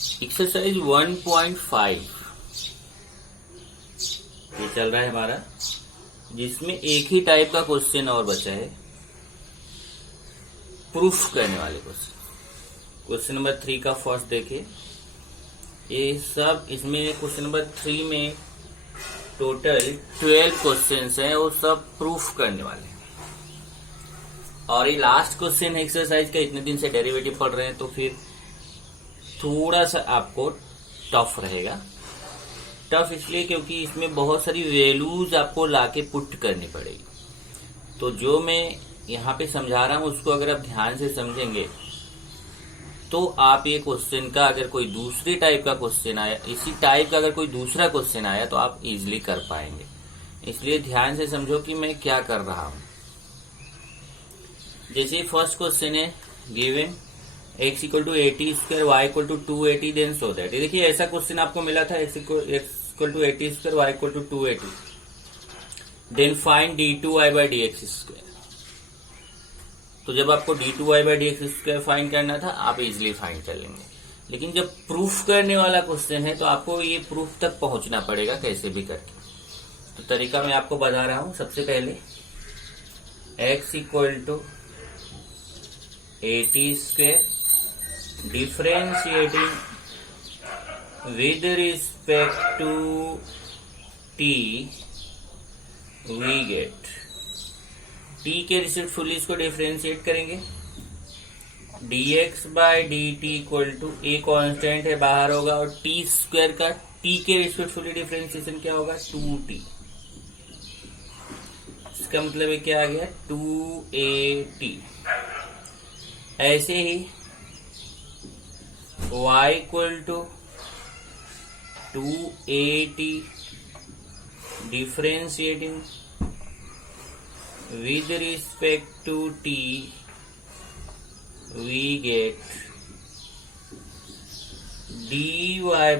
Exercise 1.5 ये चल रहा है हमारा, जिसमें एक ही टाइप का क्वेश्चन और बचा है, प्रूफ करने वाले क्वेश्चन। क्वेश्चन नंबर 3 का फर्स्ट देखिए। ये सब इसमें क्वेश्चन नंबर 3 में टोटल 12 क्वेश्चंस हैं, वो सब प्रूफ करने वाले हैं। और ये लास्ट क्वेश्चन है एक्सरसाइज का। इतने दिन से डेरिवेटिव पढ़ रहे हैं तो फिर थोड़ा सा आपको टफ रहेगा। टफ इसलिए क्योंकि इसमें बहुत सारी वैल्यूज आपको लाके पुट करनी पड़ेगी। तो जो मैं यहाँ पे समझा रहा हूँ उसको अगर आप ध्यान से समझेंगे तो आप ये क्वेश्चन का, अगर कोई दूसरी टाइप का क्वेश्चन आया, इसी टाइप का अगर कोई दूसरा क्वेश्चन आया तो आप इजीली कर पाएंगे। इसलिए ध्यान से समझो कि मैं क्या कर रहा हूँ। जैसे फर्स्ट क्वेश्चन है given x equal to 80 square y equal to 280 then so that. देखिए ऐसा क्वेश्चन आपको मिला था, x equal to 80 square y equal to 280 then find d2y by dx square. तो जब आपको d2y by dx square find करना था आप इजिली फाइंड कर लेंगे। लेकिन जब प्रूफ करने वाला क्वेश्चन है तो आपको ये प्रूफ तक पहुंचना पड़ेगा कैसे भी करके। तो तरीका मैं आपको बता रहा हूं। सबसे पहले x equal to 80 square differentiating with respect to t we get t के रिस्पेक्टफुली इसको डिफरेंशिएट करेंगे। dx by d t equal to a constant है बाहर होगा, और t स्क्वायर का t के रिस्पेक्टफुली डिफरेंशिएशन क्या होगा 2t। इसका मतलब है क्या आ गया 2at। ऐसे ही y equal to 2at differentiating with respect to t we get dy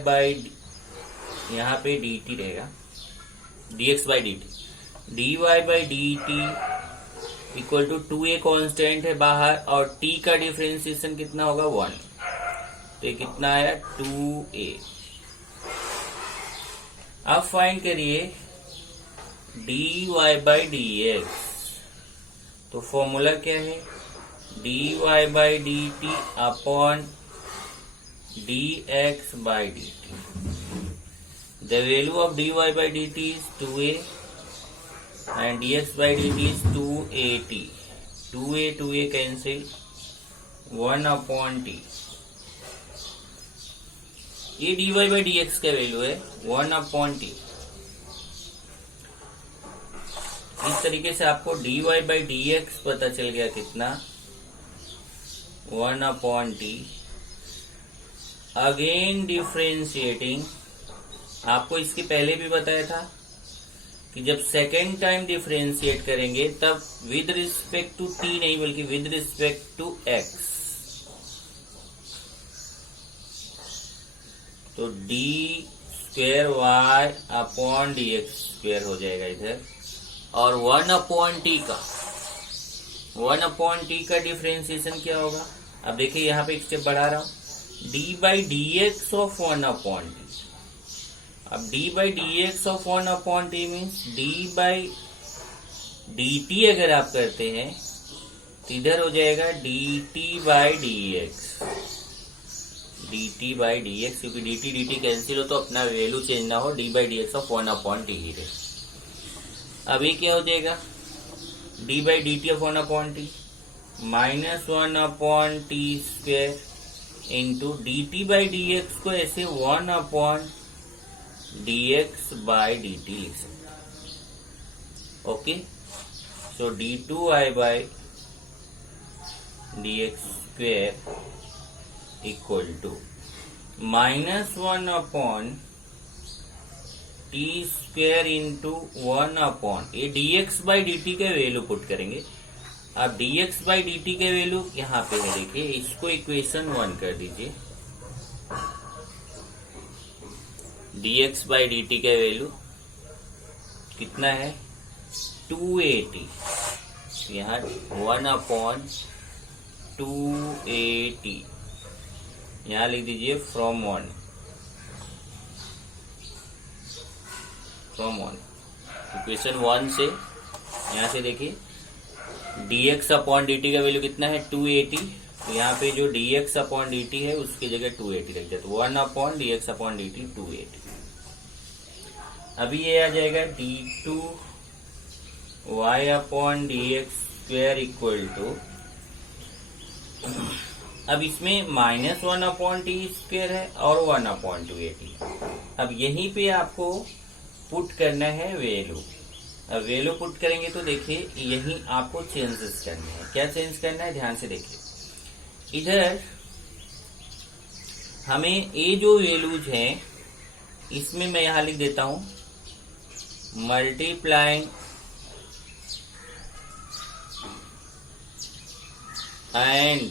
by यहाँ पे dt रहेगा, dx by dt, dy by dt equal to 2a constant है बाहर, और t का डिफरेंशिएशन कितना होगा 1। तो ये कितना आया 2a। अब फाइंड करिए dy बाई dx। तो फॉर्मूला क्या है dy by dt upon dx by dt। The value of dy by dt is 2a and dx by dt is 2at। 2a cancel, 1 upon t। ये dy by dx का value है 1 upon t। इस तरीके से आपको dy by dx पता चल गया कितना 1 upon t। अगेन डिफरेंशिएटिंग, आपको इसके पहले भी बताया था कि जब सेकेंड टाइम डिफरेंशिएट करेंगे तब विद रिस्पेक्ट टू t नहीं बल्कि विद रिस्पेक्ट टू x। तो d square y upon dx square हो जाएगा इधर, और 1 अपॉन t का डिफरेंशिएशन क्या होगा। अब देखिए यहाँ पे एक स्टेप बढ़ा रहा हूं, d by d x of 1 upon t. अब d by d x of 1 upon t means d by d t अगर आप करते हैं तो इधर हो जाएगा dt by d x. dt by d x, क्योंकि dt कैंसिल हो तो अपना वैल्यू चेंज ना हो, d by d x of 1 upon t ही रहे। अब ये क्या हो जाएगा d by d T of 1 upon t minus 1 upon t square into dt by d x को ऐसे 1 अपॉन dx बाई dt लिख सकते। ओके, सो d2y by dx square equal to minus 1 upon t square into 1 upon ये dx by dt के value put करेंगे। अब dx बाई dt के वैल्यू यहाँ पे है, देखिए इसको इक्वेशन 1 कर दीजिए। dx बाई dt का वैल्यू कितना है 2at। यहाँ 1 अपॉन 2at यहाँ लिख दीजिए फ्रॉम 1, इक्वेशन 1 से यहाँ से देखिए dx अपॉन dt का वैल्यू कितना है 280, तो यहाँ पे जो dx अपॉन dt है उसकी जगह 280 रख दिया, तो 1 अपॉन dx अपॉन dt 280। अभी ये आ जाएगा d2 y upon dx square equal to, अब इसमें -1 अपॉन टी स्क्वायर है और 1 अपॉन 280। अब यहीं पे आपको पुट करना है वैल्यू। अब वैल्यू पुट करेंगे तो देखिए यहीं आपको चेंजेस करने हैं। क्या चेंज करना है, ध्यान से देखिए। इधर हमें ये जो वैल्यूज हैं इसमें मैं यहां लिख देता हूं मल्टीप्लाइंग एंड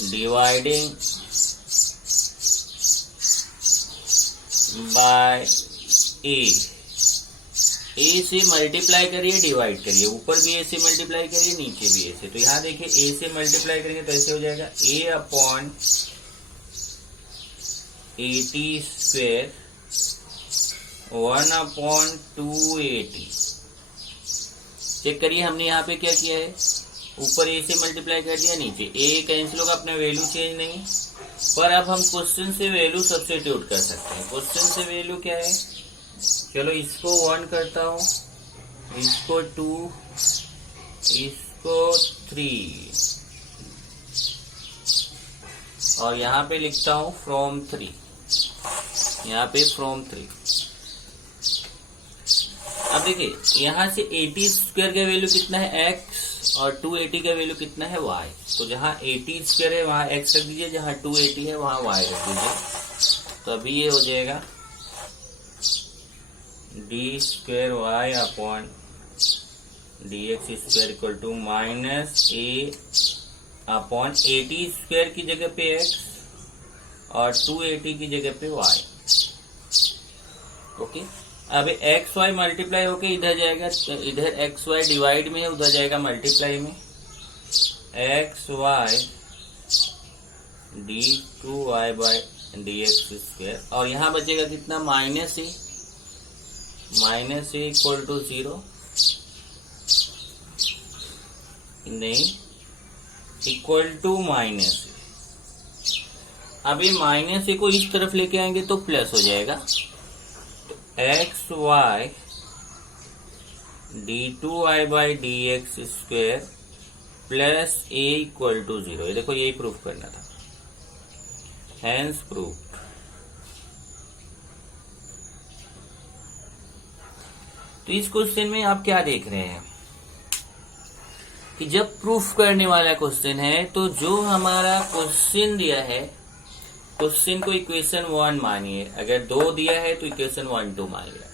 डिवाइडिंग बाय ए से मल्टीप्लाई करिए, डिवाइड करिए, ऊपर भी ए से मल्टीप्लाई करिए, नीचे भी ए से। तो यहां देखिए ए से मल्टीप्लाई करेंगे तो ऐसे हो जाएगा ए अपॉन 80 स्क्वायर 1 अपॉन 280। चेक करिए हमने यहाँ पे क्या किया है, ऊपर ए से मल्टीप्लाई कर दिया, नीचे ए कैंसिल होगा, अपना वैल्यू चेंज नहीं। पर अब हम क्वेश्चन से वैल्यू सब्स्टिट्यूट कर सकते हैं। क्वेश्चन से वैल्यू क्या है, चलो इसको 1 करता हूं, इसको 2, इसको 3 और यहाँ पे लिखता हूं फ्रॉम 3, यहाँ पे फ्रॉम 3। अब देखिए यहाँ से 80 स्क्वायर का वैल्यू कितना है x और 280 का वैल्यू कितना है y। तो जहां 80 स्क्वायर है वहां x रख दीजिए, जहां 280 है वहां y रख दीजिए। तो अभी ये हो जाएगा d square y upon d x square equal to -a upon 80 square की जगह पे x और 280 की जगह पे y। ओके, अब एक्स वाई मल्टीप्लाई होके इधर जाएगा, इधर एक्स वाई डिवाइड में है, उधर जाएगा मल्टीप्लाई में, x y d2y by d x square. और यहाँ बचेगा कितना, -a इक्वल टू 0 नहीं, इक्वल टू -a। अब ये -a को इस तरफ लेके आएंगे तो प्लस हो जाएगा, x y d2y by d x square plus a equal to 0। ये देखो यही प्रूफ करना था, हैंस प्रूफ। तो इस क्वेश्चन में आप क्या देख रहे हैं कि जब प्रूफ करने वाला क्वेश्चन है तो जो हमारा क्वेश्चन दिया है, क्वेश्चन को इक्वेशन 1 मानिए, अगर 2 दिया है तो इक्वेशन 1 2 मान लिया।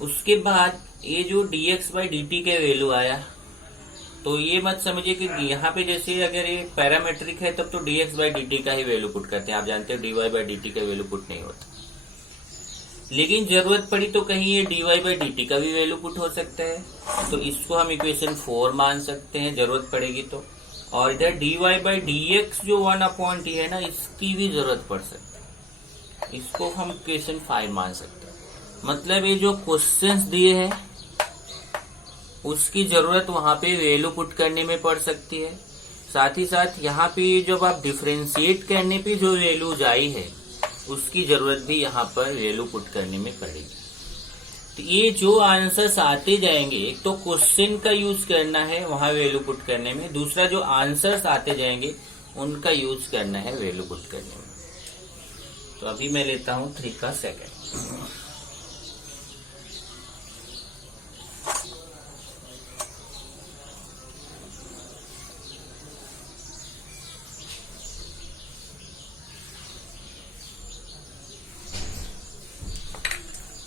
उसके बाद ये जो dx बाई dt के वैल्यू आया, तो ये मत समझिए कि यहाँ पे जैसे अगर ये पैरामेट्रिक है तब तो dx बाई dt का ही वैल्यू पुट करते हैं। आप जानते हो dy बाई dt का वैल्यू पुट नहीं होता, लेकिन जरूरत पड़ी तो कहीं ये dy बाई dt का भी वैल्यू पुट हो सकता है, तो इसको हम इक्वेशन 4 मान सकते हैं जरूरत पड़ेगी तो। और इधर dy बाई dx जो 1 अपॉन t है ना, इसकी भी जरूरत पड़ सकती है, इसको हम इक्वेशन 5 मान सकते हैं। मतलब ये जो क्वेश्चंस दिए हैं उसकी जरूरत वहां पे वैल्यू पुट करने में पड़ सकती है, साथ ही साथ यहाँ पे जब आप डिफरेंशिएट करने पे जो वैल्यूज आई है उसकी जरूरत भी यहाँ पर वैल्यू पुट करने में पड़ेगी। तो ये जो आंसर्स आते जाएंगे, एक तो क्वेश्चन का यूज करना है वहां वैल्यू पुट करने में, दूसरा जो आंसर्स आते जाएंगे उनका यूज करना है वैल्यू पुट करने में। तो अभी मैं लेता हूं 3 का सेकंड।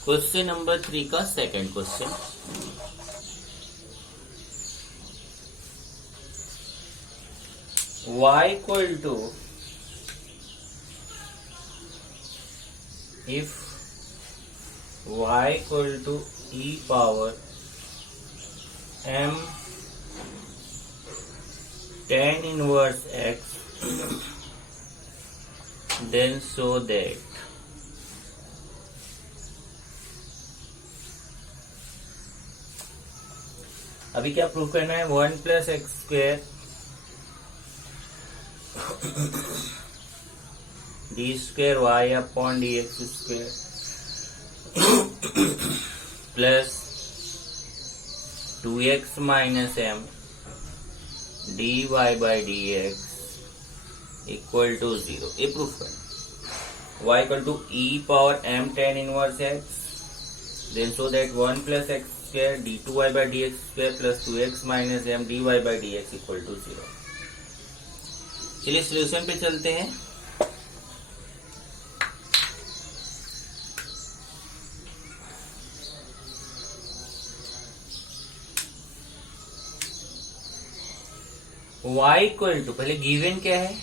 क्वेश्चन नंबर 3 का second question, y equal to, if y equal to e power m tan inverse x, then show that अभी क्या प्रूव करना है, 1 plus x square d square y upon d x square plus 2x minus m d y by d x equal to 0, ये proof करना। y equal to e power m tan inverse x, then show that 1 plus x square d2y by dx square plus 2x minus m dy by dx equal to 0। चलिए solution पे चलते हैं। y equal to, पहले given क्या है,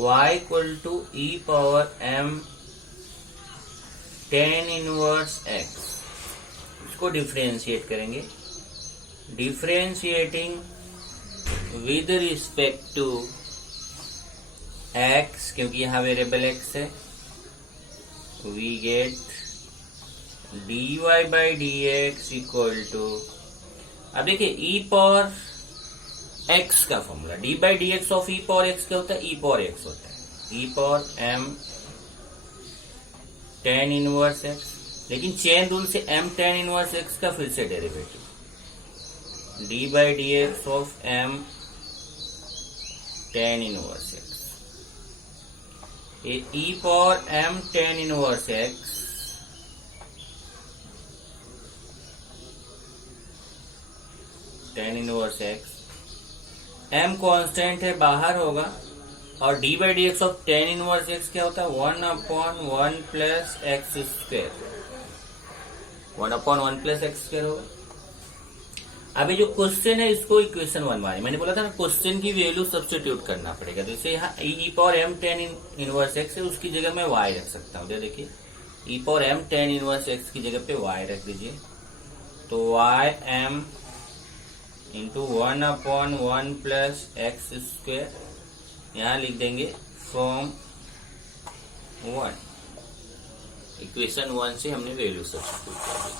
y equal to e power m tan inverse x, को differentiate करेंगे। Differentiating with respect to x, क्योंकि यहां वेरिएबल x है, we get dy by d x equal to, अब देखिए e पावर x का formula, d by d x of e power x क्या होता है, e पावर x होता है, e power m tan inverse x, लेकिन चेन रूल से m tan इनवर्स x का फिर से derivative, d by d x of m tan inverse x, ये e power m tan inverse x tan inverse x, m constant है बाहर होगा, और d by d x of tan inverse x क्या होता है, 1 upon 1 plus x square, 1 upon 1 plus x square होगा। अभी जो क्वेश्चन है इसको इक्वेशन बनवाए, मैंने बोला था ना क्वेश्चन की वैल्यू सब्स्टिट्यूट करना पड़ेगा, तो इसे यहाँ e power m tan inverse x है, उसकी जगह मैं वाई रख सकता हूँ। देखिए e power m tan inverse x की जगह पे वाई रख दीजिए, तो y m into 1 upon 1 plus x square, यहाँ लिख देंगे फ्रॉम 1, इक्वेशन 1 से हमने वैल्यू सब्स्टिट्यूट कर दी।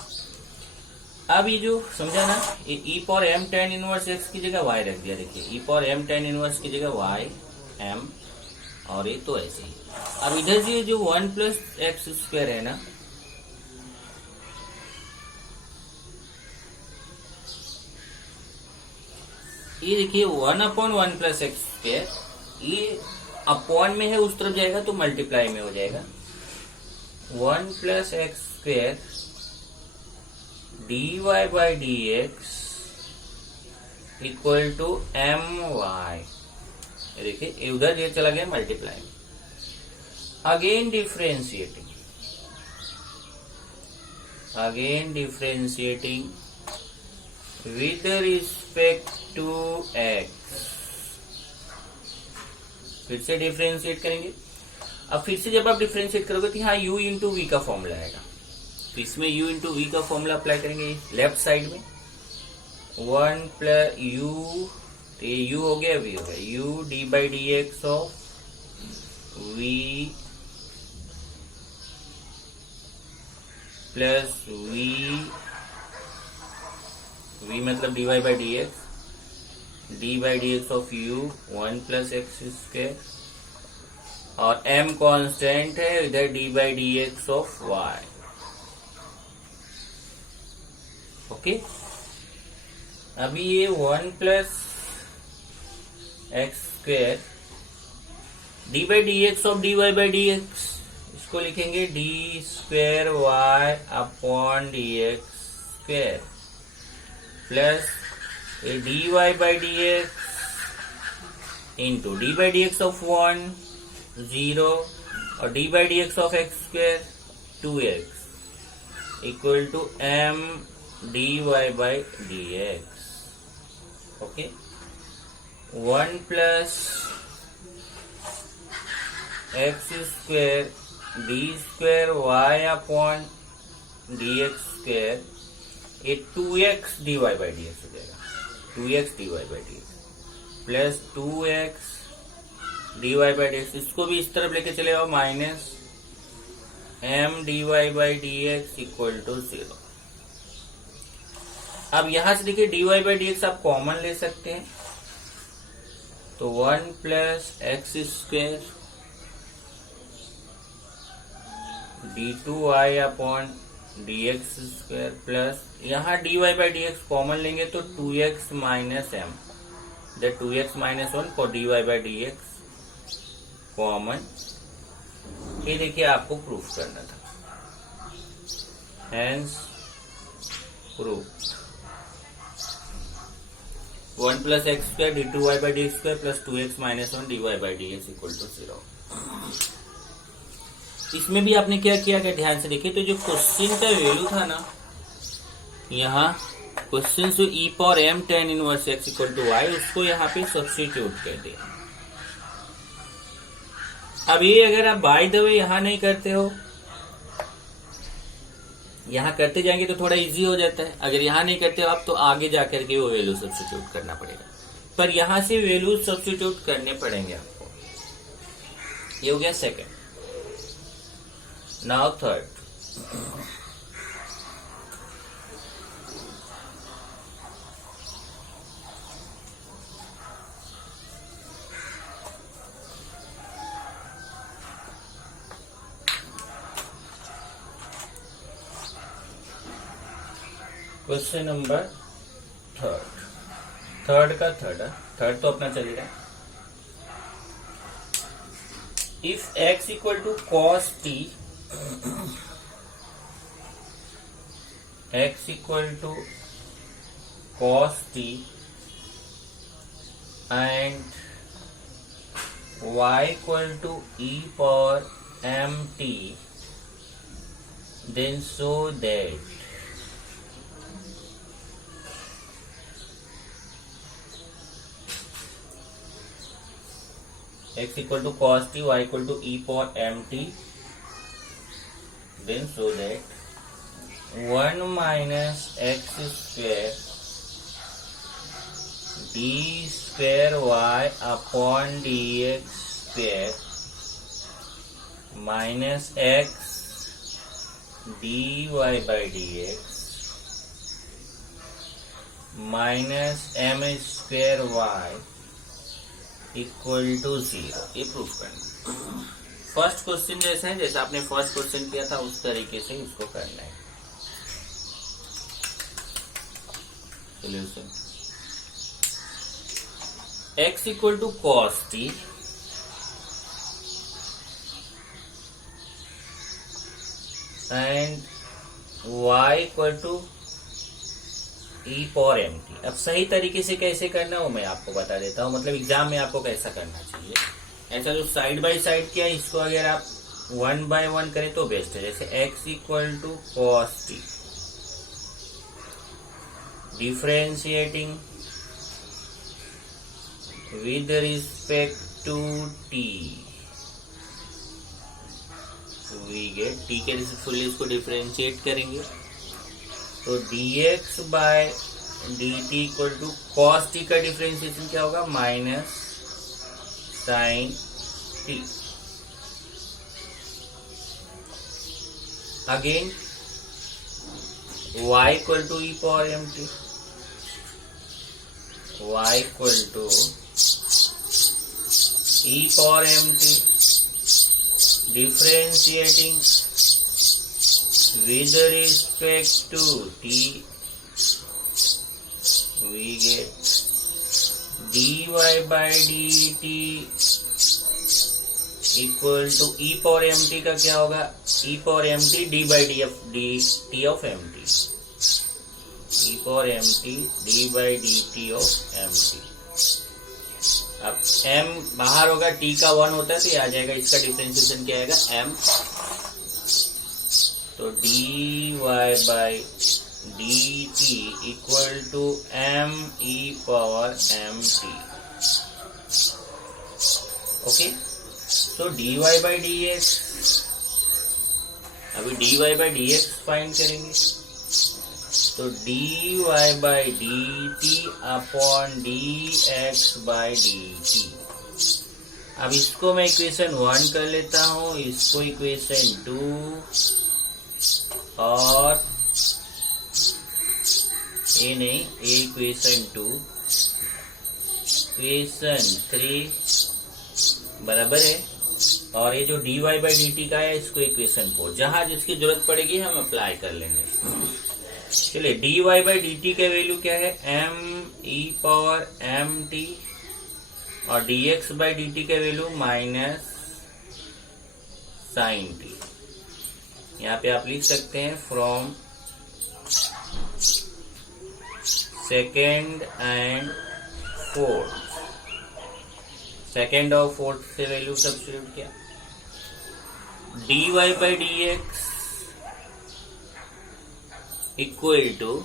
अब ये जो समझा ना, ये e power m tan inverse x की जगह वाई रख दिया, देखिए e power m tan inverse की जगह वाई एम, और ये तो ऐसे ही। अब इधर ये जो 1 प्लस एक्स स्क्वायर है ना, ये देखिए 1 अपॉन 1 प्लस एक्स स्क्वायर, ये अपॉन में है, उस तरफ जाएगा तो मल्टीप्लाई में हो जाएगा, 1 plus x square dy by d x equal to m y, देखिए उधर ये चला गया multiply. Again differentiating with respect to x, फिर से डिफरेंशिएट करेंगे। अब फिर से जब आप डिफरेंशिएट करोगे तो यहाँ u इंटू वी का फॉर्मूला आएगा, तो इसमें u इंटू वी का फॉर्मूला अप्लाई करेंगे लेफ्ट साइड में, 1 प्लस u, ये u हो गया v हो गया, u d by d x of v plus v मतलब dy by d x, d by d x of u 1 plus x square, और m कांस्टेंट है, इधर d by d x of y। Okay, अभी ये 1 plus x square d by d x of d y by d x, इसको लिखेंगे d square y upon d x square, plus ये d y by d x into d by d x of 1 0 और d by d x of x square 2x equal to m d y by d x. Okay, 1 plus x square d square y upon d x square, ये 2x d y by d x हो जाएगा, 2x d y by d x plus 2x dy by d x, इसको भी इस तरफ लेके चले जाओ minus m dy by d x equal to 0। अब यहां से देखिए dy बाई डी एक्स आप कॉमन ले सकते हैं, तो 1 plus x square d2y upon d x square plus यहाँ dy by d x common लेंगे तो 2x minus m, the 2x minus 1 for dy by d x common. ये देखिए आपको प्रूफ करना था, hence proof 1 plus x square d two y by d square plus 2x minus 1 d y by d x equal to 0। इसमें भी आपने क्या किया, क्या ध्यान से देखिए, तो जो क्वेश्चन का वैल्यू था ना, यहाँ क्वेश्चन से e power m tan inverse x equal to y, उसको यहाँ पे सब्स्टिट्यूट कर दिया। अब ये अगर आप बाय द वे यहाँ नहीं करते हो, यहाँ करते जाएंगे तो थोड़ा इजी हो जाता है, अगर यहाँ नहीं करते हो आप तो आगे जाकर के वो वैल्यू सब्स्टिट्यूट करना पड़ेगा, पर यहाँ से वैल्यू सब्स्टिट्यूट करने पड़ेंगे आपको। ये हो गया second. Now third, question number third का थर्ड तो अपना चलेगा। If x equal to cos t, x equal to cos t and y equal to e power mt, then show that x equal to cos t, y equal to e power mt, then show that 1 minus x square d square y upon dx square minus x dy by dx minus m square y equal to 0, ये proof करना। First question जैसा है, जैसा आपने first question किया था उस तरीके से इसको करना है। Solution, x equal to cos t and y equal to e power mt। अब सही तरीके से कैसे करना है वो मैं आपको बता देता हूँ, मतलब एग्जाम में आपको कैसा करना चाहिए। ऐसा जो साइड बाय साइड किया, इसको अगर आप 1 बाय 1 करें तो बेस्ट है। जैसे x equal to cos t, differentiating with respect to t, we get t के रिस्पेक्ट इसको डिफरेंशिएट करेंगे तो dx by dt equal to cos t का डिफरेंशिएशन क्या होगा, minus sine t. Again y equal to e power mt, y equal to e power mt, differentiating with respect to t, we get dy by dt equal to e power mt का क्या होगा, e power mt d by dt of mt, e power mt d by dt of mt। अब m बाहर होगा, t का 1 होता है तो ये आ जाएगा, इसका डिफरेंशिएशन क्या आएगा, m, तो dy by dt equal to m e power mt। Okay, तो dy by dx, अभी dy by dx फाइंड करेंगे। तो dy by d t upon d x by d t. अब इसको मैं इक्वेशन 1 कर लेता हूं, इसको इक्वेशन 2 और ये नहीं, ये इक्वेशन 2, इक्वेशन 3 बराबर है। और ये जो dy बाई डी टी का है इसको इक्वेशन 4, जहां जिसकी जरूरत पड़ेगी हम अप्लाई कर लेंगे। चलिए dy बाई डी टी का वैल्यू क्या है, m e power m t, और dx बाई डी टी का वैल्यू माइनस साइन टी। यहाँ पे आप लिख सकते हैं from second and fourth, second और फोर्थ से वैल्यू सब्स्टिट्यूट किया। dy by d x equal to,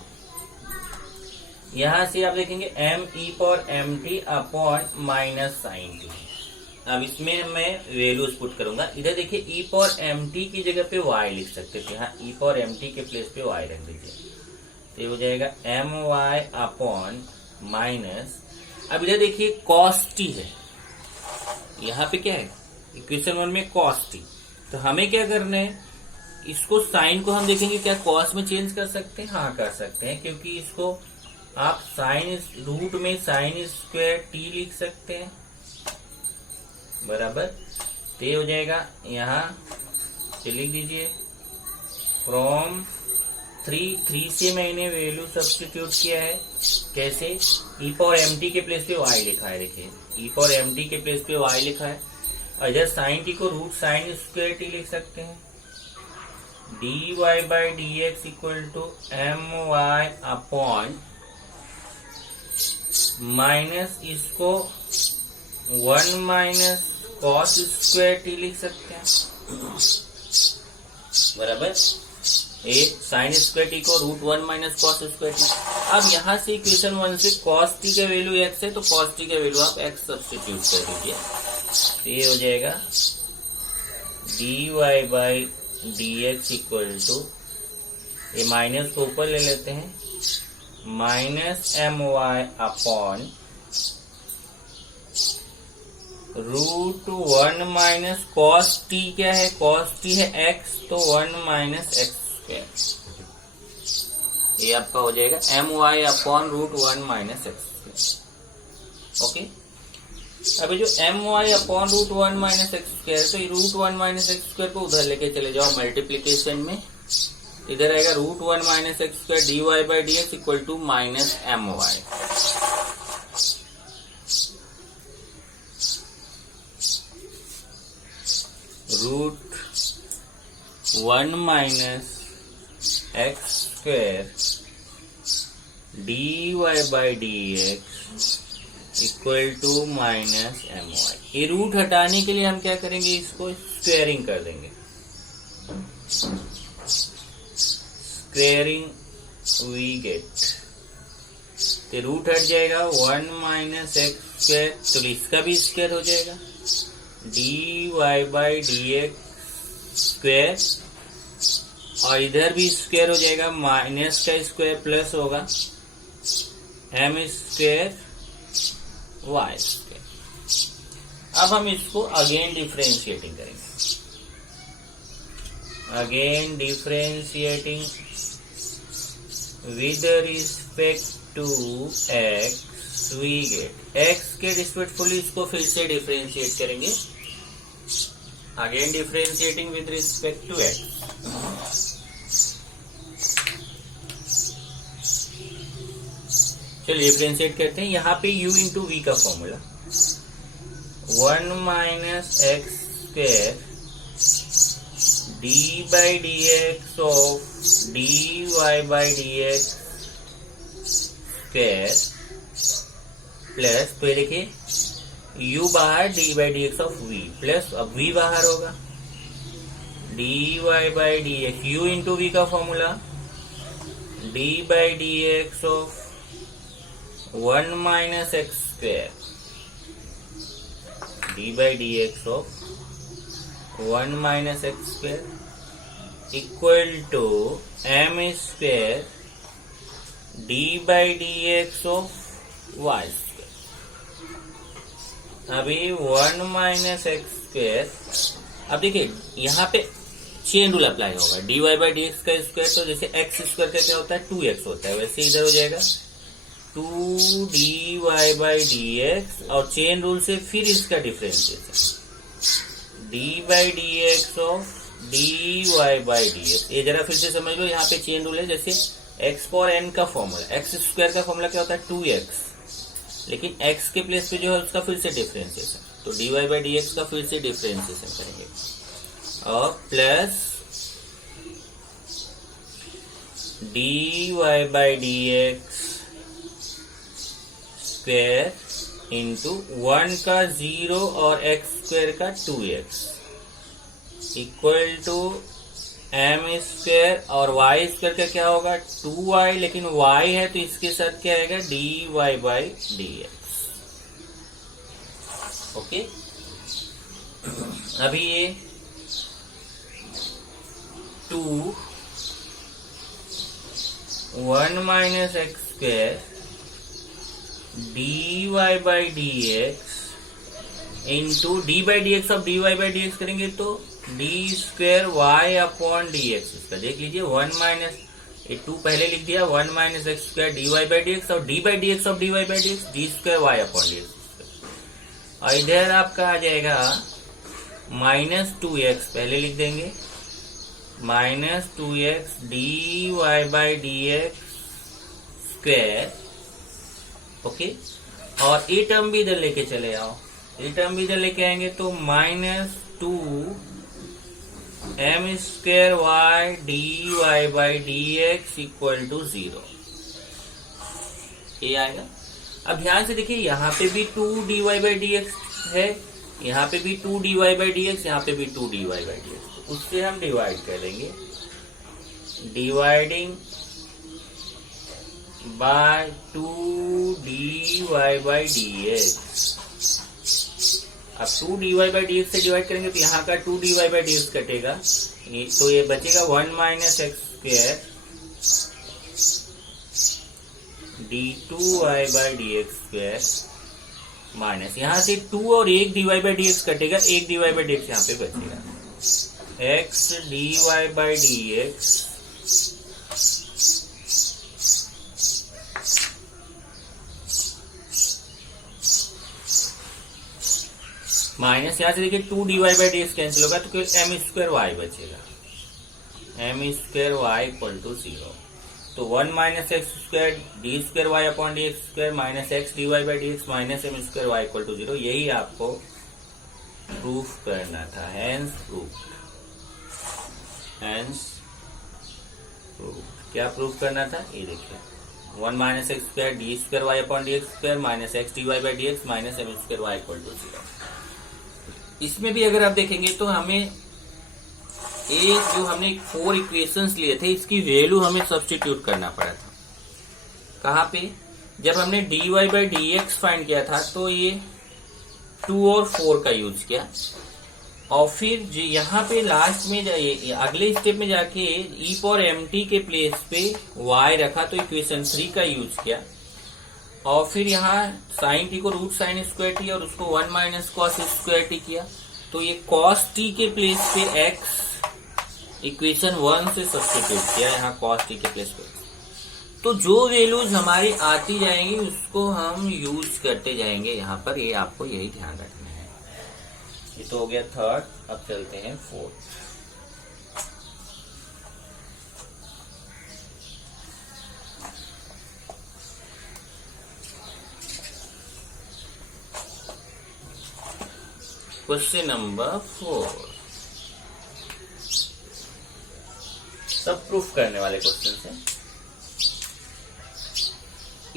यहां से आप देखेंगे m e power m t upon minus sine t. अब इसमें मैं वैल्यूज पुट करूंगा। इधर देखिए e पावर m t की जगह पे y लिख सकते थे, यहाँ e पावर m t के प्लेस पे y रख दीजिए, तो ये हो जाएगा my अपॉन माइनस। अब इधर देखिए cos t है, यहाँ पे क्या है इक्वेशन 1 में cos t, तो हमें क्या करना है, इसको साइन को हम देखेंगे क्या cos में चेंज कर सकते हैं, हाँ कर सकते हैं, क्योंकि इसको आप साइन रूट में साइन स्क्वायर टी लिख सकते हैं बराबर। तो ये हो जाएगा, यहाँ से लिख दीजिए फ्रॉम 3 से मैंने वैल्यू सब्स्टिट्यूट किया है, कैसे, e पावर एम टी के प्लेस पे y लिखा है, देखिए e पावर एम टी के प्लेस पे y लिखा है, और इधर साइन टी को रूट साइन स्क्वायर टी लिख सकते हैं। dy by d x equal to my upon minus, इसको 1 माइनस कॉस स्क्वायर टी लिख सकते हैं बराबर। एक साइन स्क्वायर टी को root 1 minus cos square t. अब यहां से इक्वेशन 1 से कॉस टी का वैल्यू x है, तो कॉस टी का वैल्यू आप x सब्स्टिट्यूट कर दीजिए, तो ये हो जाएगा dy by d x equal to, ये माइनस को ऊपर ले लेते हैं, minus my upon root 1 minus cos t, क्या है कॉस टी है x, तो 1 माइनस एक्स स्क्वायर, ये आपका हो जाएगा my upon root 1 minus x square. Okay, अभी जो my upon root 1 minus x square, तो रूट 1 माइनस एक्स स्क्वायर को उधर लेके चले जाओ मल्टीप्लीकेशन में, इधर आएगा root 1 minus x square dy by d x equal to minus my। Root 1 minus x square dy by d x equal to minus my। ये रूट हटाने के लिए हम क्या करेंगे, इसको स्क्वेयरिंग कर देंगे, स्क्वेयरिंग वी गेट, तो रूट हट जाएगा 1 माइनस एक्स स्क्वायर, तो इसका भी स्क्वायर हो जाएगा dy by d x square, और इधर भी स्क्वायर हो जाएगा, माइनस का स्क्वायर प्लस होगा m स्क्वायर y स्क्वायर। अब हम इसको अगेन डिफरेंशिएटिंग करेंगे, again differentiating with respect to x we get, x के रिस्पेक्टफुली इसको फिर से डिफरेंशिएट करेंगे, again differentiating with respect to x। चलिए डिफरेंशिएट करते हैं, यहाँ पे u इंटू वी का formula 1 minus x square d by d x of dy by d x square plus, तो ये देखिए u बाहर d by d x of v plus, अब v बाहर होगा dy by d x, u into v का formula d by d x of 1 minus x square d by d x of 1 minus x square equal to m square d by d x of y square. अभी 1 minus x square, अब देखिए यहाँ पे chain rule apply होगा, d y by d x का square, तो जैसे x square का क्या होता है 2x होता है, वैसे इधर हो जाएगा 2dy बाई डी एक्स, और चेन रूल से फिर इसका differentiation d by d x of d y by d x. ये जरा फिर से समझ लो, यहाँ पे चेन रूल है, जैसे एक्स पावर एन का फॉर्मूला, एक्स स्क्वायर का फॉर्मूला क्या होता है 2x, लेकिन x के प्लेस पे जो है उसका फिर से डिफरेंशिएशन, तो d y by d x का फिर से डिफरेंशिएशन करेंगे, और plus d y by d x square into 1 का 0 और x स्क्वायर का 2x equal to m square, और y स्क्वायर का क्या होगा 2y, लेकिन y है तो इसके साथ क्या आएगा d y by d x. Okay, अभी ये 1 minus x square d y by d x into d by d x, अब d y by d x करेंगे तो d square y upon d x. इसका देख लीजिए 1 माइनस 2 पहले लिख दिया, 1 minus x square d y by d x, और d by d x of d y by d x d square y upon d x. और इधर आपका आ जाएगा माइनस 2x, पहले लिख देंगे minus 2x d y by d x square. Okay, और ये टर्म भी इधर लेके चले आओ, ये टर्म भी इधर लेके आएंगे तो minus 2 m square y d y by d x equal to 0, ये आएगा। अब ध्यान से देखिए, यहाँ पे भी 2 d y by d x है, यहाँ पे भी 2 d y by d x, यहाँ पे भी 2 d y by d x, तो उससे हम डिवाइड कर लेंगे, dividing by 2 d y by d x. अब 2 d y by d x से डिवाइड करेंगे तो यहाँ का 2 d y by d x कटेगा, तो ये बचेगा 1 minus x square D 2 y by d x square, minus यहाँ से 2 और 1 d y by d x कटेगा, 1 d y by d x यहाँ पे बचेगा, x d y by d x minus यहाँ से देखिए 2 d y by d x cancel होगा तो केवल एम स्क्वायर वाई बचेगा, m square y equal to 0। तो 1 minus x square d square y upon d x square minus x d y by d x minus m square y equal to 0, यही आपको proof करना था, hence proof, hence proof. क्या proof करना था, ये देखिए 1 minus x square d square y upon d x square minus x d y by d x minus m square y equal to 0। इसमें भी अगर आप देखेंगे तो हमें ये जो हमने 4 इक्वेशंस लिए थे, इसकी वैल्यू हमें सब्स्टिट्यूट करना पड़ा था। कहाँ पे, जब हमने d y by d x find किया था तो ये 2 और 4 का यूज किया, और फिर यहाँ पे लास्ट में अगले स्टेप में जाके ई पावर एम टी के प्लेस पे y रखा तो इक्वेशन 3 का यूज किया, और फिर यहाँ साइन टी को रूट साइन स्क्वायर टी और उसको 1 माइनस कॉस स्क्वायर टी किया, तो ये कॉस टी के प्लेस पे x इक्वेशन 1 से सब्स्टिट्यूट किया यहाँ कॉस टी के प्लेस पे। तो जो वैल्यूज हमारी आती जाएंगी उसको हम यूज करते जाएंगे यहाँ पर, ये आपको यही ध्यान रखना है। ये तो हो गया थर्ड, अब चलते हैं फोर्थ। क्वेश्चन नंबर 4, सब प्रूफ करने वाले क्वेश्चन है।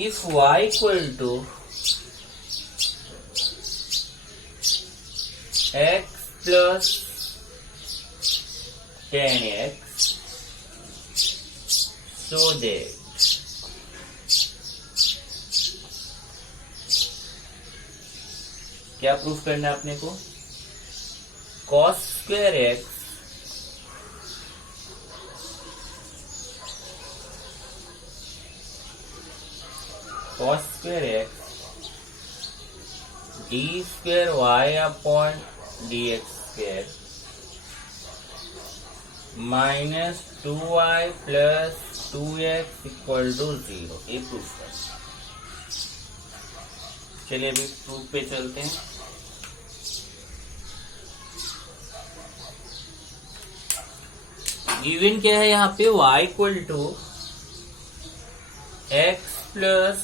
If y equal to x plus 10x so that क्या प्रूफ करना है अपने को, cos square x cos square x d square y upon dx square minus 2y plus 2x equal to 0, ये प्रूफ है। चलिए अभी प्रूफ पे चलते हैं। गिवन क्या है यहाँ पे, y equal to x plus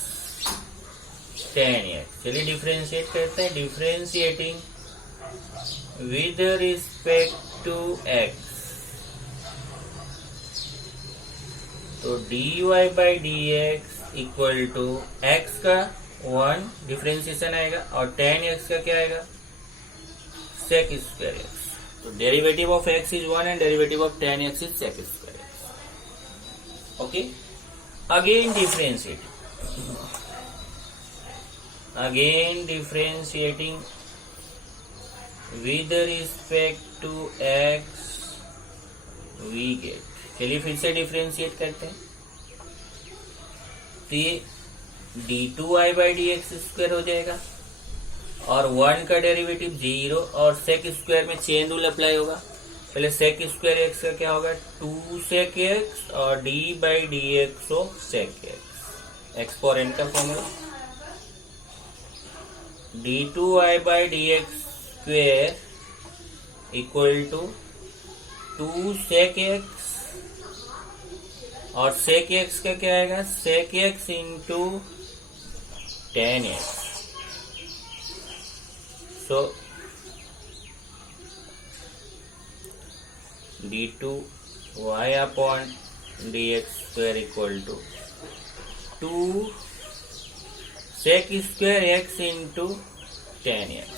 10x। चलिए डिफरेंशिएट करते हैं। Differentiating with respect to x, तो dy by d x equal to x का 1 डिफरेंशिएशन आएगा और 10x का क्या आएगा, sec स्क्वायर x। तो derivative of x is 1 and derivative of 10x is sec square x। Okay, again differentiating with respect to x we get. चलिए फिर से डिफरेंशिएट करते हैं। तो ये d2y by d x square हो जाएगा और 1 का डेरिवेटिव 0 और सेक स्क्वायर में चेन रूल अप्लाई होगा। पहले सेक स्क्वायर एक्स का क्या होगा, 2 सेक एक्स और d by d x of sec x, x for n का formula. d2y by d x square equal to 2 sec x और सेक एक्स का क्या आएगा, sec x into 10x। So d2y upon d x square equal to 2 sec square x into 10x।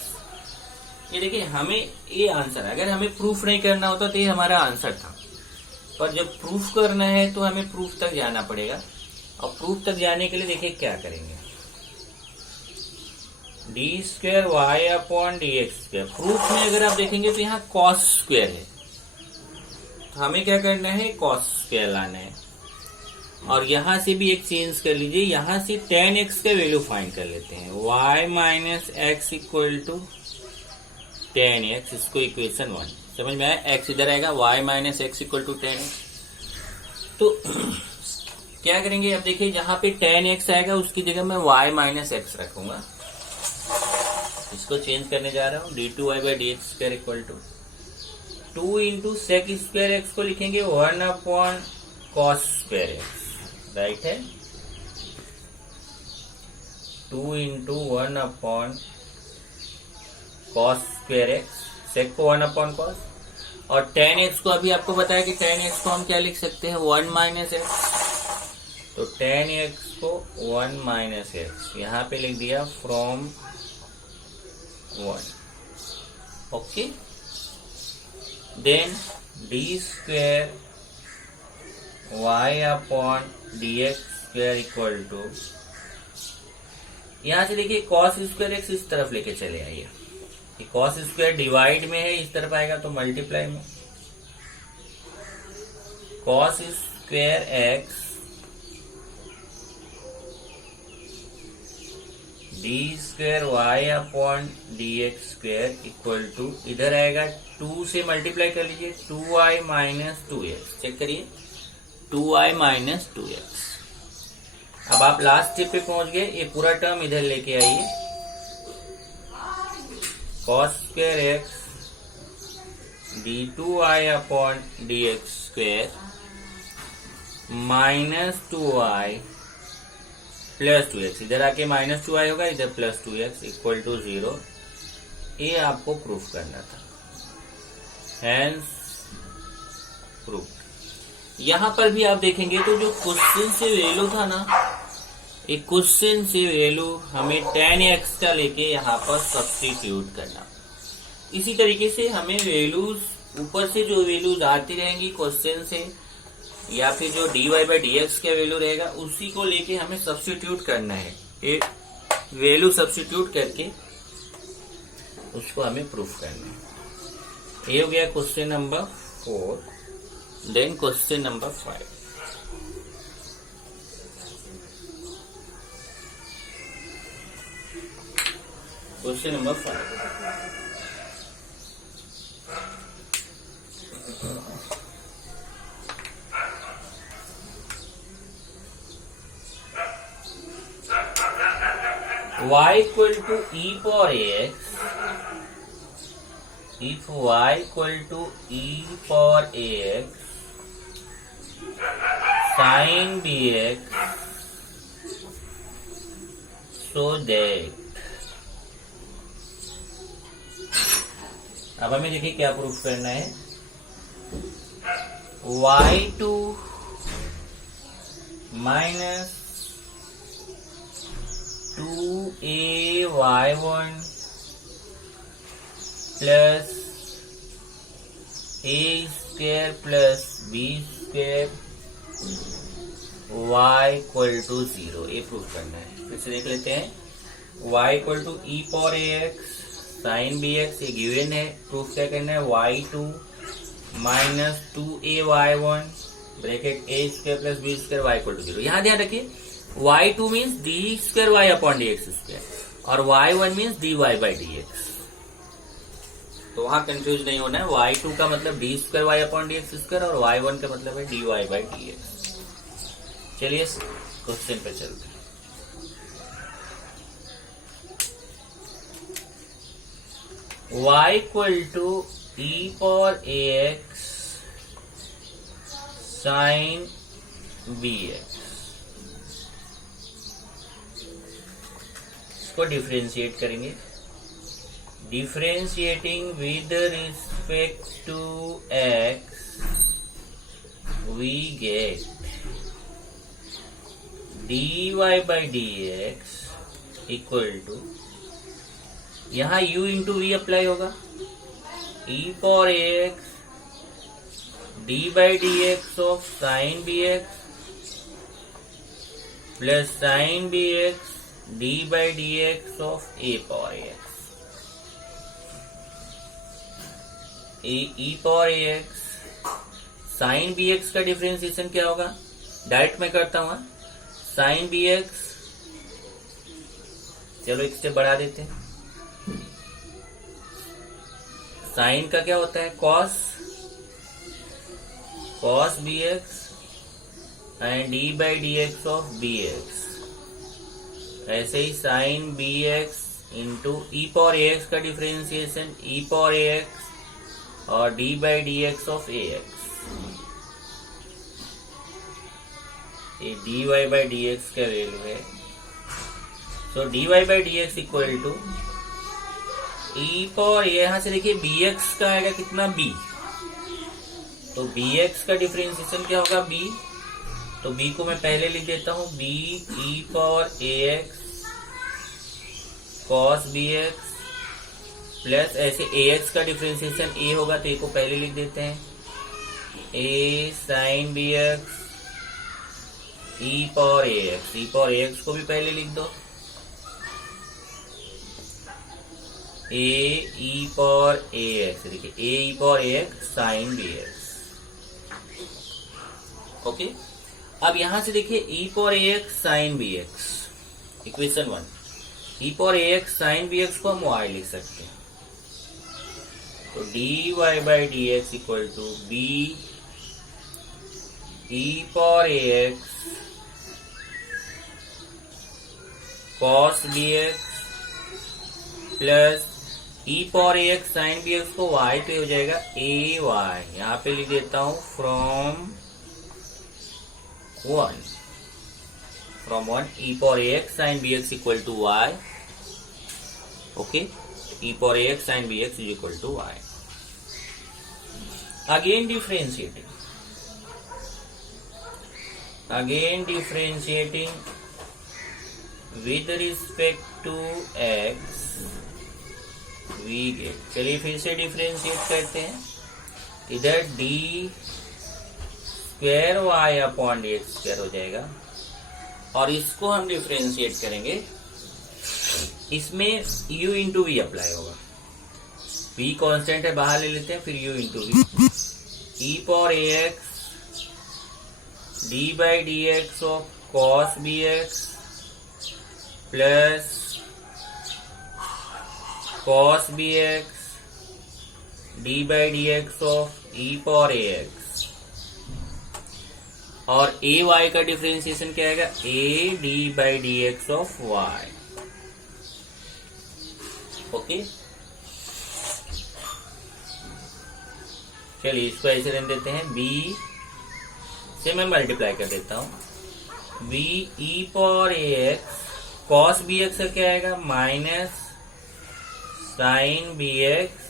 ये देखिए, हमें ये answer, अगर हमें प्रूफ नहीं करना होता तो ये हमारा आंसर था, पर जब प्रूफ करना है तो हमें प्रूफ तक जाना पड़ेगा। और प्रूफ तक जाने के लिए देखिए क्या करेंगे, d square y upon d x square. Proof में अगर आप देखेंगे तो यहाँ कॉस स्क्वायर है, तो हमें क्या करना है, कॉस स्क्वायर लाना है। और यहां से भी एक चेंज कर लीजिए, यहां से 10x का वैल्यू फाइंड कर लेते हैं। y minus x equal to 10x, इसको इक्वेशन 1 समझ में आया। x इधर आएगा, y minus x equal to 10x। तो क्या करेंगे, अब देखिए जहां पे 10x आएगा उसकी जगह मैं y माइनस एक्स रखूंगा। इसको चेंज करने जा रहा हूं, d2y by d x square equal to 2 into sec square x को लिखेंगे 1 upon cos square x, right है। 2 into 1 upon cos square x, sec को 1 अपॉन कॉस, और 10x को अभी आपको बताया कि 10x को हम क्या लिख सकते हैं, 1 माइनस एक्स। तो 10x को 1 माइनस एक्स यहां पे लिख दिया from 1। Okay, then d square y upon d x square equal to, यहां से देखिए कॉस स्क्वायर एक्स इस तरफ लेके चले आइए। कॉस स्क्वायर डिवाइड में है, इस तरफ आएगा तो मल्टीप्लाई में। Cos square x d square y upon d x square equal to, इधर आएगा 2 से मल्टीप्लाई कर लीजिए, 2y माइनस 2x। चेक करिए, 2y माइनस 2x। अब आप लास्ट स्टेप पे पहुंच गए, ये पूरा टर्म इधर लेके आइए। Cos square x d2y upon d x square minus 2y plus 2x, इधर आके माइनस 2y होगा, इधर प्लस 2x इक्वल टू 0। ये आपको प्रूफ करना था, हैंस प्रूफ। यहां पर भी आप देखेंगे तो जो क्वेश्चन से वैल्यू था ना, एक क्वेश्चन से वैल्यू हमें 10x का लेके यहाँ पर सब्स्टिट्यूट करना। इसी तरीके से हमें वैल्यूज ऊपर से जो वैल्यूज आती रहेंगी क्वेश्चन से, या फिर जो dy बाई डी एक्स का वैल्यू रहेगा उसी को लेके हमें सब्स्टिट्यूट करना है। एक वैल्यू सब्स्टिट्यूट करके उसको हमें प्रूफ करना है। ये हो गया question number 4। Then question number 5। Question number 5, y equal to e power ax, if y equal to e power ax sin bx, so that, अब हमें देखिए क्या प्रूफ करना है। y2 minus 2ay1 plus a square plus b square y equal to 0, ये proof करना है। फिर से देख लेते हैं। y equal to e power ax sine bx, ये गिवन है। प्रूफ क्या करना है, y2 minus 2ay1 bracket a square plus b square y equal to 0। यहाँ ध्यान रखिए, y2 means d square y upon d x square और y1 means dy by d x. तो वहां कंफ्यूज नहीं होना है। y2 का मतलब d square y upon d x square और y1 का मतलब है dy बाई डी एक्स। चलिए क्वेश्चन पे चलते हैं। y equal to e power ax sine bx, इसको डिफरेंशिएट करेंगे। Differentiating with respect to x we get dy by d x equal to, यहां u इंटू वी अप्लाई होगा, e power ax d by d x of sine b x plus sine b x d by d x of a power x. E power x sine b x का differentiation क्या होगा, direct में करता हूं। Sign b x, चलो एक step बढ़ा देते हैं। साइन का क्या होता है, cos b x and d by d x of b x. ऐसे ही sine b x into e power x का डिफरेंशिएशन ई पावर एक्स और d by d x of a x. ये d y by d x का value है। So d y by d x equal to e power, यहां से देखिए B x का आएगा कितना, बी। तो बी एक्स का डिफरेंशिएशन क्या होगा, बी। तो b को मैं पहले लिख देता हूं, b e power ax cos bx plus ऐसे ax का डिफरेंशिएशन a होगा तो a को पहले लिख देते हैं, a sin bx e power ax को भी पहले लिख दो, a e पावर ax, देखिए a e power ax sin bx। Okay, अब यहां से देखिए e power ax sine bx, equation 1, e power ax sine bx को हम y लिख सकते हैं। तो dy by d x equal to b e power ax cos bx plus e power ax sine bx को y पे हो जाएगा ay, यहां पे लिख देता हूं from 1 e power ax sin bx equal to y. Okay, e power ax sin bx is equal to y. Again differentiating with respect to x we get, चलिए फिर से डिफरेंशिएट करते हैं। इधर d square y upon d x square हो जाएगा और इसको हम डिफरेंशिएट करेंगे, इसमें u इंटू वी अप्लाई होगा। v कांस्टेंट है, बाहर ले लेते हैं, फिर u into v, e power ax d by d x of cos b x plus cos b x d by d x of e power a x, और a y का differentiation क्या आएगा, a d by d x of y. Okay, चलिए इसको ऐसे रहने देते हैं, बी से मैं मल्टीप्लाई कर देता हूं, b e power a x cos b x का क्या आएगा, minus sine b x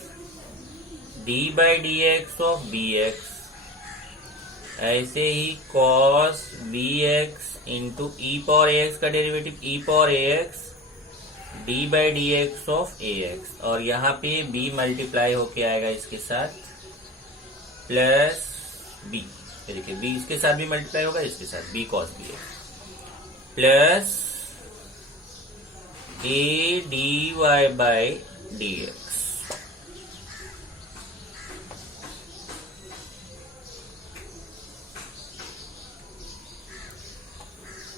d by d x of b x, ऐसे ही cos b x into e power a x का derivative e power a x d by d x of a x, और यहाँ पे B multiply होके आएगा इसके साथ प्लस बी, देखिए बी इसके साथ भी मल्टीप्लाई होगा, इसके साथ b cos b x plus a d y by d x.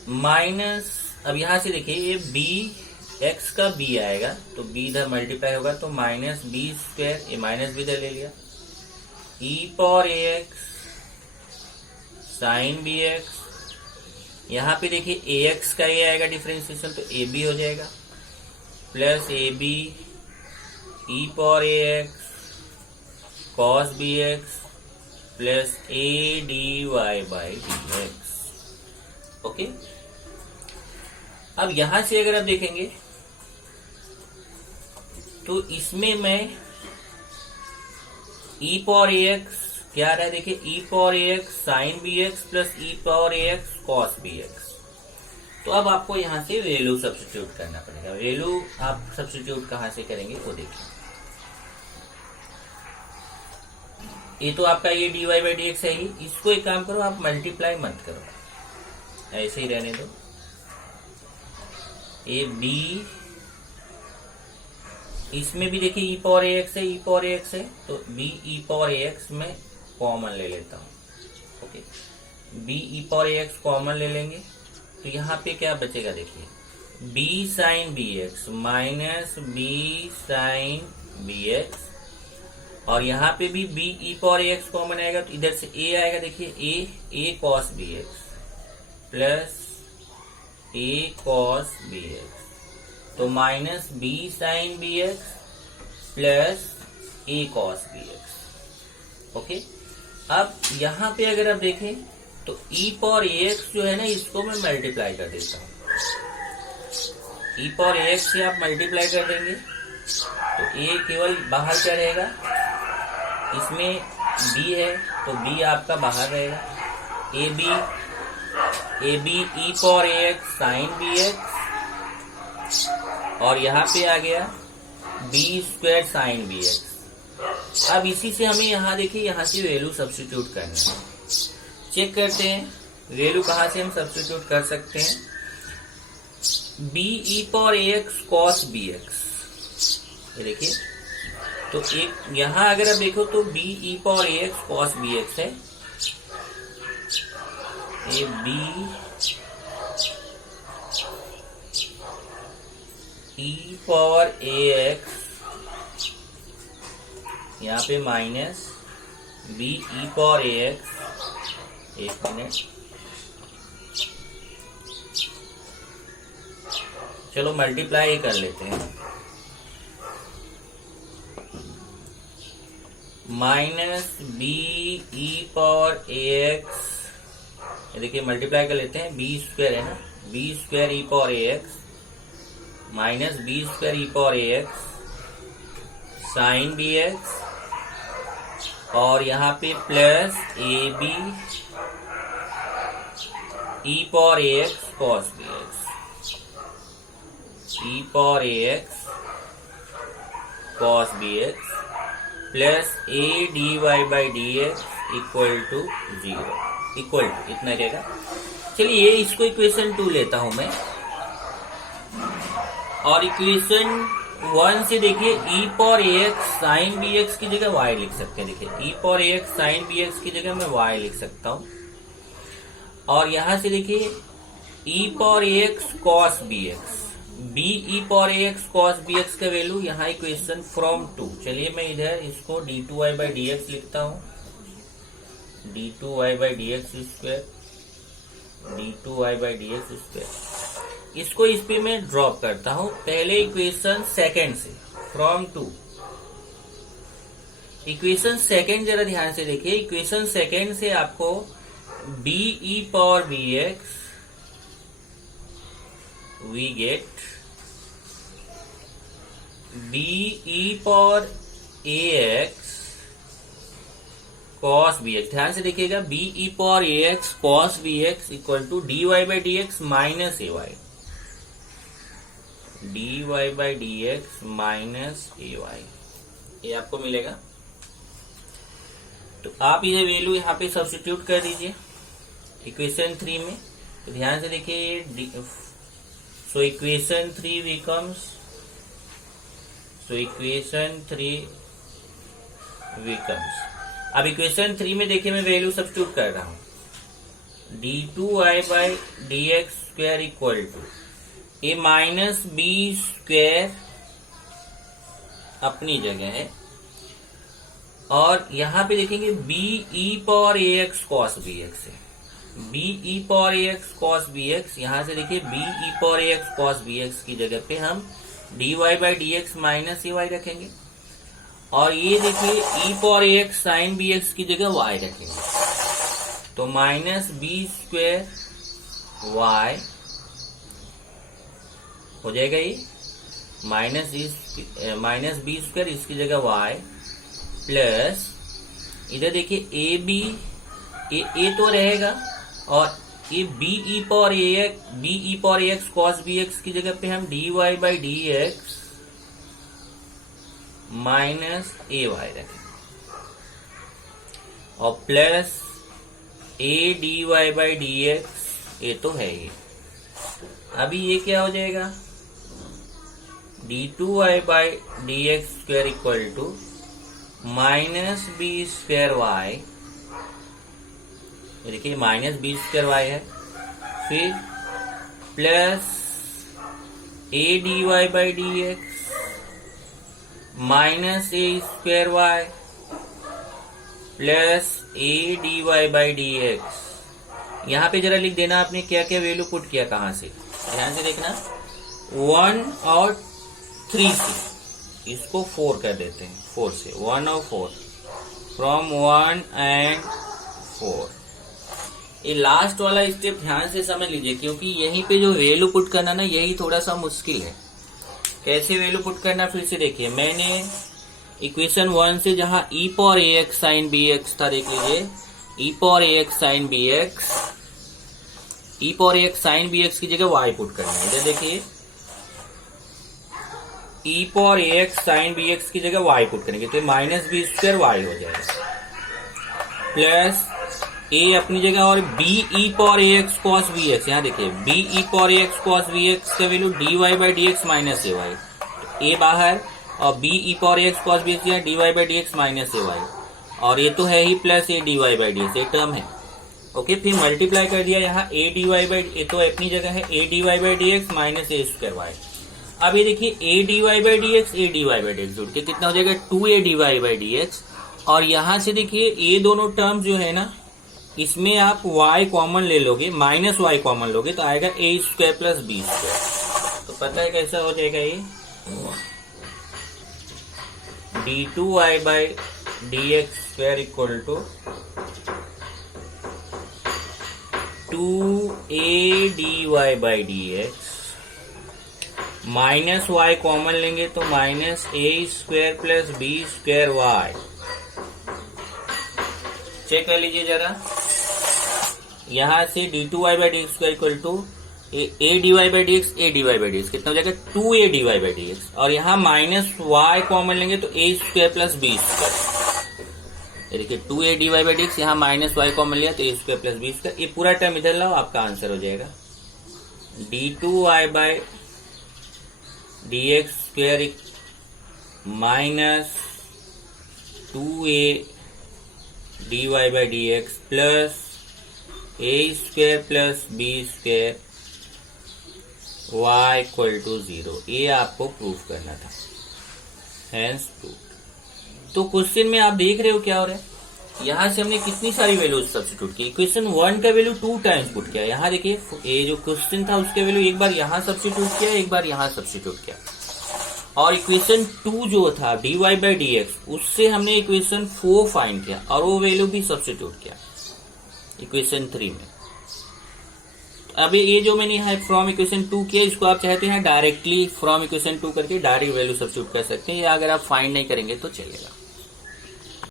Minus, अब यहां से देखिए ये बी एक्स का बी आएगा तो बी इधर मल्टीप्लाई होगा तो माइनस बी स्क्वायर, ये माइनस बी इधर ले लिया, ई power a x sine b x, यहां पे देखिए ए एक्स का ये आएगा डिफरेंशिएशन तो ए बी हो जाएगा, plus a b e power a x cos b x plus a d y by d x. Okay, अब यहां से अगर आप देखेंगे तो इसमें मैं ई पावर ए एक्स क्या आ रहा है, देखिए e power a x sine b x plus e power a x cos b x. तो अब आपको यहां से वैल्यू सब्स्टिट्यूट करना पड़ेगा। वैल्यू आप सब्स्टिट्यूट कहां से करेंगे वो देखिए, ये तो आपका ये d y by d x है ही, इसको एक काम करो आप मल्टीप्लाई मत करो, ऐसे ही रहने दो। ए बी, इसमें भी देखिए ई पावर ए एक्स है, ई पावर ए एक्स है तो b e power a x में कॉमन ले लेता हूं। Okay, b e power a x common ले लेंगे तो यहाँ पे क्या बचेगा, देखिए b sine b x minus b sine b x, और यहाँ पे भी b e power a x common आएगा तो इधर से ए आएगा, देखिए a cos b x plus a cos b x, तो minus b sine b x plus a cos b x. Okay, अब यहां पे अगर आप देखें तो ई पावर ए एक्स जो है ना, इसको मैं मल्टीप्लाई कर देता हूं, ई पावर ए एक्स से आप मल्टीप्लाई कर देंगे तो ए केवल बाहर क्या रहेगा, इसमें बी है तो बी आपका बाहर रहेगा, a b e power a x sine b x, और यहाँ पे आ गया b square sine b x. अब इसी से हमें यहाँ देखिए यहाँ से वैल्यू सब्स्टिट्यूट करना है, चेक करते हैं वैल्यू कहाँ से हम सब्स्टिट्यूट कर सकते हैं। B e power a x cos b x, ये देखिए तो एक यहाँ अगर आप देखो तो b e power a x cos b x है, ये b e power a x, यहाँ पे minus B e power a x, एक मिनट चलो मल्टीप्लाई कर लेते हैं, minus B e power a x, ये देखिए मल्टीप्लाई कर लेते हैं, बी स्क्वायर है ना, b square e power a x minus b square e power a x sine b x, और यहाँ पे plus a b e power a x cos b x, e power a x cos b x plus a d y by d x equal to 0, equal to इतना रहेगा। चलिए ये इसको equation 2 लेता हूं मैं, और इक्वेशन 1 से देखिए e power a x sine b x की जगह वाई लिख सकते हैं, देखिए e power a x sine b x की जगह मैं वाई लिख सकता हूं, और यहां से देखिए e power a x cos b x b e power a x cos b x का वैल्यू यहाँ इक्वेशन फ्रॉम टू। चलिए मैं इधर इसको d two y by d x लिखता हूँ, d two y by d x square, d two y by d x square. इसको इस पे मैं ड्रॉप करता हूँ पहले इक्वेशन सेकेंड से, फ्रॉम टू। इक्वेशन सेकेंड जरा ध्यान से देखिए, इक्वेशन सेकेंड से आपको b e power b x we get b e power ax cos bx। ध्यान से देखिएगा, b e power ax cos bx equal to dy by dx minus ay, dy by dx minus ay, ये आपको मिलेगा। तो आप ये value यहाँ पे सब्स्टिट्यूट कर दीजिए इक्वेशन 3 में। तो ध्यान से देखिए, so equation 3 becomes, अब इक्वेशन 3 में देखिए मैं वैल्यू सब्स्टिट्यूट कर रहा हूं, d two I by d x square equal to a minus b square अपनी जगह है, और यहां पे देखेंगे b e power a x cos b x है, b e power a x cos b x. यहां से देखिए b e power a x cos b x की जगह पे हम d y by d x minus a y रखेंगे, और ये देखिए e power a x sine b x की जगह वाई रखेंगे। तो माइनस बी स्क्वायर वाई हो जाएगा, ये माइनस बी स्क्वायर इसकी जगह वाई, प्लस इधर देखिए ए बी ए तो रहेगा, और ये b e power a x cos b x की जगह पे हम d y by d x minus a y रखेंगे, और plus a d y by d x, ये तो है ये। अभी ये क्या हो जाएगा, d two y by d x square equal to minus b square y, देखिए माइनस बी स्क्वायर वाई है, फिर plus a d y by d x minus a square y plus a d y by d x. यहां पे जरा लिख देना आपने क्या क्या वैल्यू पुट किया, कहां से, ध्यान से देखना, 1 और 3 से, इसको 4 कर देते हैं, 4 से 1 और 4, फ्रॉम 1 एंड 4। ये लास्ट वाला स्टेप ध्यान से समझ लीजिए, क्योंकि यहीं पे जो वैल्यू पुट करना ना, यही थोड़ा सा मुश्किल है। कैसे वैल्यू पुट करना, फिर से देखिए, मैंने इक्वेशन 1 से जहां ई power a x sine b x था, देख लीजिए, ई power a x sine b x, e power a x sine b x की जगह वाई पुट करना है। इधर देखिए, e power a x sine b x की जगह वाई पुट करेंगे तो माइनस बी स्क्वायर वाई हो जाएगा, प्लस ए अपनी जगह, और b e power a x cos b x, यहाँ देखिए b e power a x cos b x का value d y by d x minus a y, a बाहर, और b e power a x cos b x यहाँ d y by d x minus a y, और ये तो है ही plus a d y by d x, ये term है। ओके, फिर मल्टीप्लाई कर दिया, यहाँ a d y by, a तो अपनी जगह है, a d y by d x minus a square y. अब ये देखिए a d y by d x, a d y by d x जुड़ के कितना हो जाएगा, 2a d y by d x, और यहां से देखिए ये दोनों टर्म जो है ना, इसमें आप y कॉमन ले लोगे, माइनस y कॉमन लोगे तो आएगा a square plus b square. तो पता है कैसा हो जाएगा ये, d two y by d x square equal to 2a d y by d x, minus y common लेंगे तो minus a square plus b square y. Check कर लीजिए जरा, यहां से d two y by d x square equal to a d y by d x, a d y by d x कितना हो जाएगा, 2a d y by d x, और यहाँ माइनस y कॉमन लेंगे तो a square plus b square. देखिए 2a d y by d x, यहाँ minus y common लिया तो a square plus b square, ये पूरा टर्म इधर लाओ, आपका आंसर हो जाएगा d two y by d x square minus 2a d y by d x plus a square plus b square y equal to 0, ये आपको प्रूफ करना था, हेंस प्रूफ। तो क्वेश्चन में आप देख रहे हो क्या हो रहा है, यहां से हमने कितनी सारी वैल्यूज सब्स्टिट्यूट की। इक्वेशन 1 का वैल्यू 2 टाइम्स पुट किया, यहाँ देखिए ये जो क्वेश्चन था उसके वैल्यू एक बार यहाँ सब्स्टिट्यूट किया, एक बार यहाँ सब्स्टिट्यूट किया। और इक्वेशन 2 जो था dy बाई डी एक्स, उससे हमने इक्वेशन 4 फाइंड किया और वो वैल्यू भी सब्स्टिट्यूट किया इक्वेशन 3 में। अभी ये जो मैंने यहाँ फ्रॉम इक्वेशन 2 किया, इसको आप चाहते हैं डायरेक्टली फ्रॉम इक्वेशन 2 करके डायरेक्ट वैल्यू सब्स्टिट्यूट कर सकते हैं, या अगर आप फाइंड नहीं करेंगे तो चलेगा।